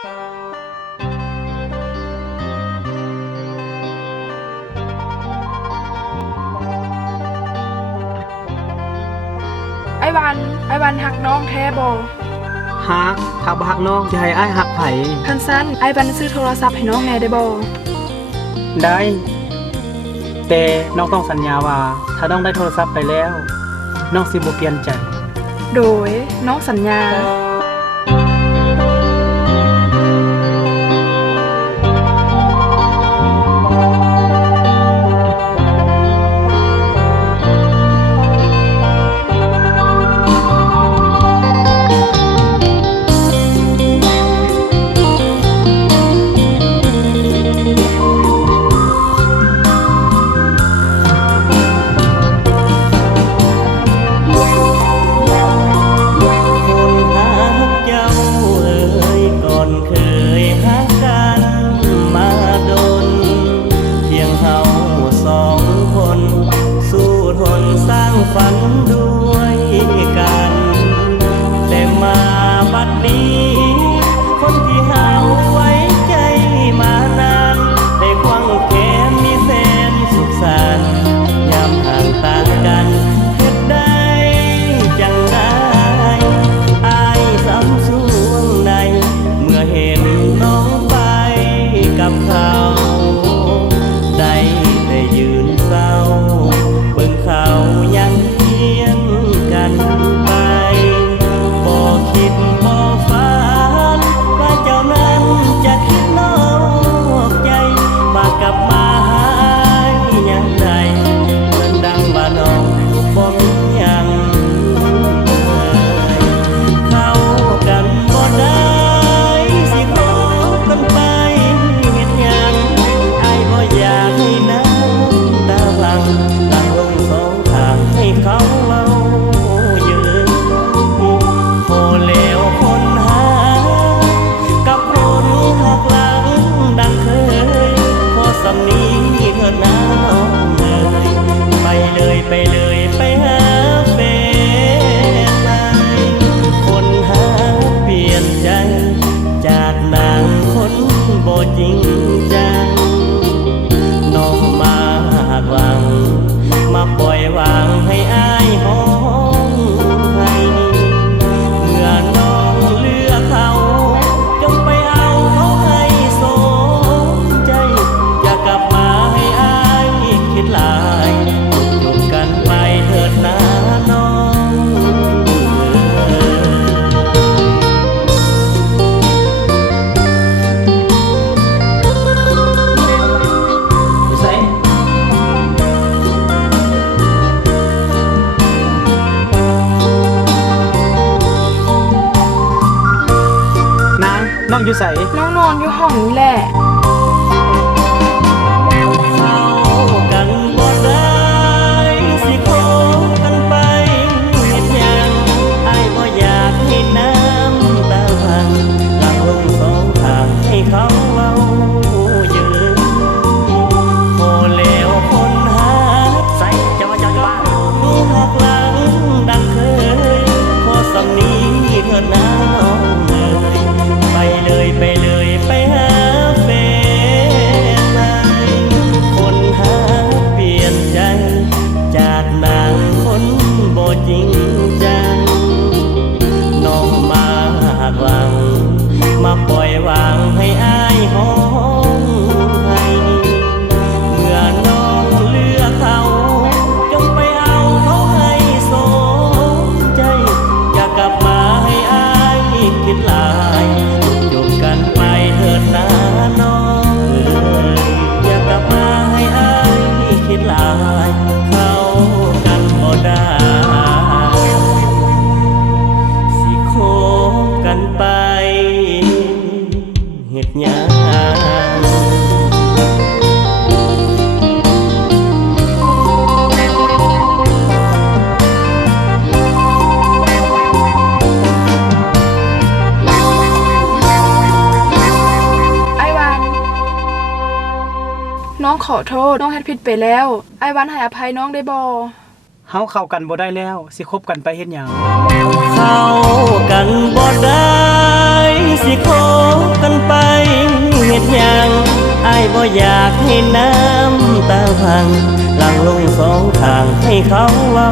ไอ้วันหักน้องแท้บ่ฮักบ่ฮักน้องจะให้อ้ายฮักไผคันซั่นไอ้วันซื้อโทรศัพท์ให้น้องแน่ได้บ่ได้แต่น้องต้องสัญญาว่าถ้าน้องได้โทรศัพท์ไปแล้วน้องสิบ่เปลี่ยนใจโดยน้องสัญญาฝันด้วยกันแต่มาบัดนี้คนที่หาไว้ใจมานานได้ควงแขนมีแฟนสุขสันต์ยามห่างตากันเฮ็ดได้จังได้อายซ้ำสวงในเมื่อเห็นน้องไปกับเขาได้แต่ยืนเศร้าเบิ่งเขายังกันไปบ่คิดบ่ฝันว่าเจ้านั้นจะคิดนอกใจมากลับมาหาอย่างใดเหมือนดังว่าน้องบ่มีหยังเข้ากันบ่ได้สิขอกันไปเฮ็ดหยังอ้ายบ่อยากให้น้ำตาพังหลังลงสองทางให้เขาเว้าสำนีเธอหนาวเลยไปเลยไปหาแฟนใหม่คนหาเปลี่ยนใจจากนางคนบ่จริงจังน้องมาหักหลังมาปล่อยวางให้อ้ายห้องให้เมื่อน้องเลือกเขาจงไปเอาเขาให้สมใจกลับมาให้อ้ายคิดหลายจบกันไปเถิดนะน้องใส่นางน้องอยู่ใส่น้องนอนอยู่ห้องนี้แหละเขาเว้าเยอะพอแล้วคนหาใส่จะมาจากบ้านหักหลังดังเคยพอสำนีเธอหนาวเลยไปเลยไปหาแฟนใหม่คนหาเปลี่ยนใจจากนางคนบ่จริงจังน้องมาหักหลังมาปล่อยวางให้อ้ายห้องให้เมื่อน้องเลือกเขาจงไปเอาเขาให้สมใจอย่ากลับมาให้อ้ายคิดหลายจบกันไปเถิดนะน้องอย่ากลับมาให้อ้ายคิดหลายเข้ากันบ่ได้สิคบกันไปเฮ็ดหยังน้องขอโทษน้องเฮ็ดผิดไปแล้วไอ้วันให้อภัยน้องได้บ่เฮาเข้ากันบ่ได้แล้วสิคบกันไปเฮ็ดหยังเข้ากันบ่ได้สิคบกัน เหตุหยังอ้ายบ่อยากให้น้ำตาพังหลังลงสองข้างให้เขาเว้า